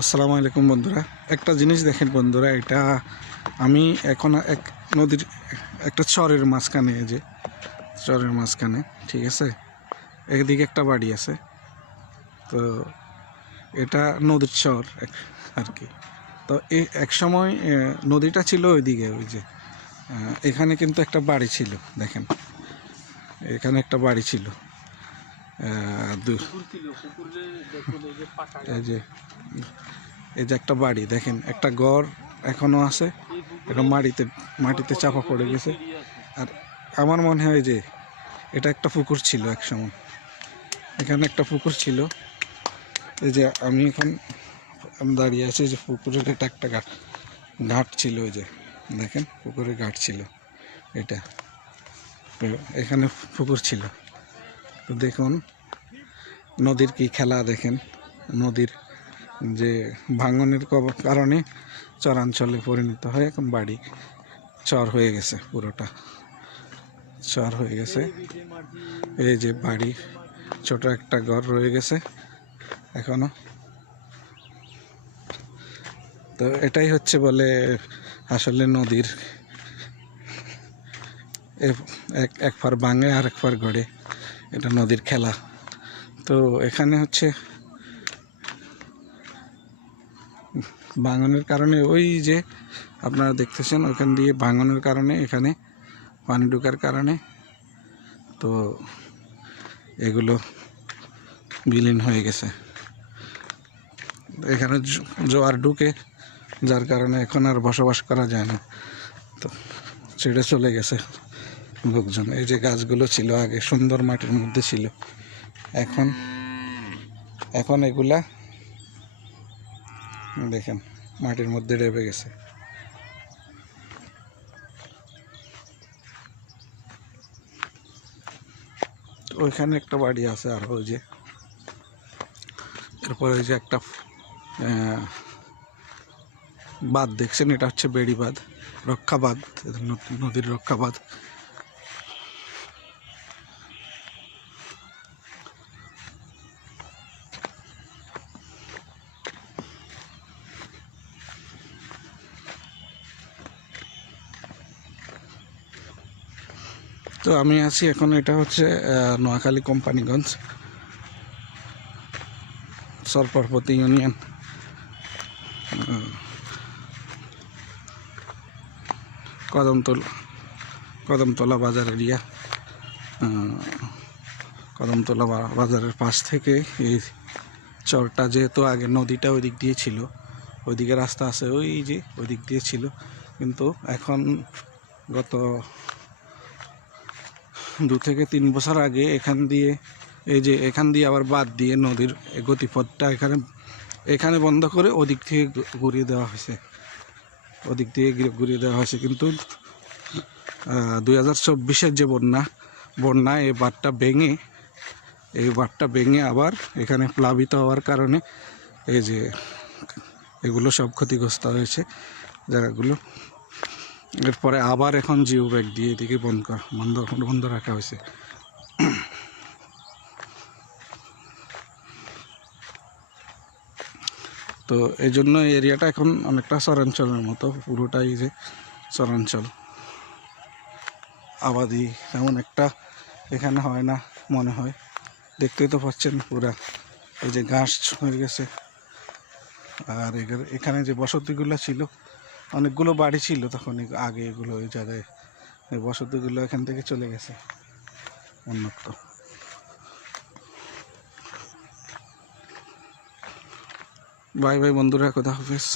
আসসালামু আলাইকুম বন্ধুরা। একটা জিনিস দেখেন বন্ধুরা, এটা আমি এখন এক নদীর একটা চরের মাঝখানে যে চরের মাঝখানে, ঠিক আছে? একদিকে একটা বাড়ি আছে। তো এটা নদীর চর আর কি। তো এক সময় নদীটা ছিল ওইদিকে, ওই যে এখানে কিন্তু একটা বাড়ি ছিল, দেখেন। এখানে একটা বাড়ি ছিল। এই যে এই যে একটা বাড়ি, দেখেন, একটা ঘর এখনও আছে, এটা মাটিতে মাটিতে চাপা পড়ে গেছে। আর আমার মনে হয় যে এটা একটা পুকুর ছিল এক সময় এখানে একটা পুকুর ছিল। এই যে আমি এখন দাঁড়িয়ে আছি, যে পুকুরের এটা একটা ঘাট ঘাট ছিল ওই যে, দেখেন, পুকুরের ঘাট ছিল এটা। এখানে পুকুর ছিল। তো দেখুন, নদীর কি খেলা দেখেন? নদীর যে ভাঙনের কারণে চরাঞ্চলে পরিণত হয় এখন বাড়ি চর হয়ে গেছে পুরোটা। চর হয়ে গেছে। এই যে বাড়ি, ছোট একটা ঘর রয়ে গেছে এখনও। তো এটাই হচ্ছে বলে আসলে নদীর এক এক ভাঙে আর এক ফার গড়ে। এটা নদীর খেলা। তো এখানে হচ্ছে ভাঙনের কারণে ওই যে আপনারা দেখতেছেন ওখান দিয়ে ভাঙনের কারণে এখানে পানি ঢোকার কারণে তো এগুলো বিলীন হয়ে গেছে। এখানে জোয়ার ঢুকে, যার কারণে এখন আর বসবাস করা যায় না। তো ছেড়ে চলে গেছে। লোকজন, এই যে গাছগুলো ছিল আগে, সুন্দর মাটির মধ্যে ছিল। এখন এখন এগুলা দেখেন, মাটির মধ্যে ডেবে গেছে। ওইখানে একটা বাড়ি আছে আর ওই যে, এরপর ওই যে একটা বাঁধ দেখছেন? এটা হচ্ছে বেড়ি বাঁধ রক্ষা বাঁধ নদীর রক্ষা তো আমি আছি এখন এটা হচ্ছে নোয়াখালী কোম্পানিগঞ্জ, সরপরপতি ইউনিয়ন। কদমতলা কদমতলা বাজার এরিয়া। কদমতলা বাজারের পাশ থেকে এই চরটা যেহেতু আগে নদীটা ওই দিক দিয়ে ছিল, ওইদিকে রাস্তা আছে, ওই যে ওই দিক দিয়ে ছিল। কিন্তু এখন গত দু থেকে তিন বছর আগে এখান দিয়ে, এই যে এখান দিয়ে আবার বাদ দিয়ে নদীর গতিপথটা এখানে এখানে বন্ধ করে ওদিক থেকে ঘুরিয়ে দেওয়া হয়েছে। ওদিক ঘুরে- ঘুরিয়ে দেওয়া হয়েছে। কিন্তু দুই হাজার চব্বিশের যে বন্যা বন্যা এই বাঁধটা ভেঙে, এই বাঁধটা ভেঙে আবার এখানে প্লাবিত হওয়ার কারণে এই যে এগুলো সব ক্ষতিগ্রস্ত হয়েছে জায়গাগুলো। এরপরে আবার এখন জিও ব্যাগ দিয়ে এদিকে বন্ধ বন্ধ বন্ধ রাখা হয়েছে। তো এই জন্য এরিয়াটা এখন অনেকটা শহরাঞ্চলের মতো, পুরোটাই যে শহরাঞ্চল আবাদি তেমন একটা এখানে হয় না মনে হয়। দেখতেই তো পাচ্ছেন পুরা। এই যে ঘাস হয়ে গেছে। আর এখানে যে বসতিগুলো ছিল অনেকগুলো বাড়ি ছিল তখন আগে এগুলো ওই জায়গায় বসতিগুলো এখান থেকে চলে গেছে অন্যত্র বাই বাই বন্ধুরা কথা হাফিজ।